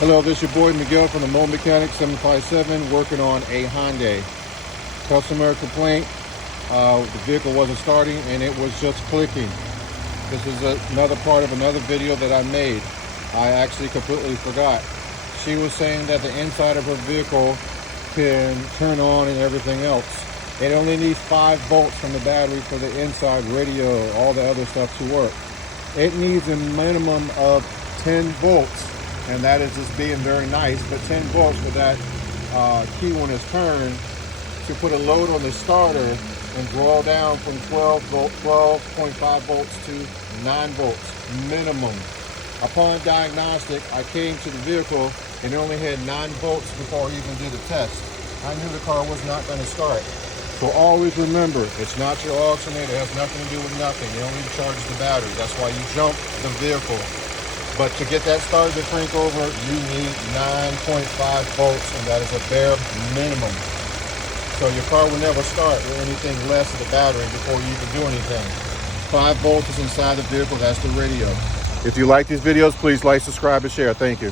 Hello, this is your boy Miguel from the Mobile Mechanic 757 working on a Hyundai. Customer complaint, the vehicle wasn't starting and it was just clicking. This is another part of another video that I made. I actually completely forgot. She was saying that the inside of her vehicle can turn on and everything else. It only needs 5 volts from the battery for the inside radio, all the other stuff to work. It needs a minimum of 10 volts. And that is just being very nice, but 10 volts for that key when it's turned to put a load on the starter and draw down from 12.5 volts to 9 volts minimum. Upon diagnostic, I came to the vehicle and it only had 9 volts before I even did a test. I knew the car was not going to start. So always remember, it's not your alternator. It has nothing to do with nothing. It only charges the battery. That's why you jump the vehicle. But to get that starter to crank over, you need 9.5 volts, and that is a bare minimum. So your car will never start with anything less of the battery before you even do anything. 5 volts is inside the vehicle, that's the radio. If you like these videos, please like, subscribe, and share. Thank you.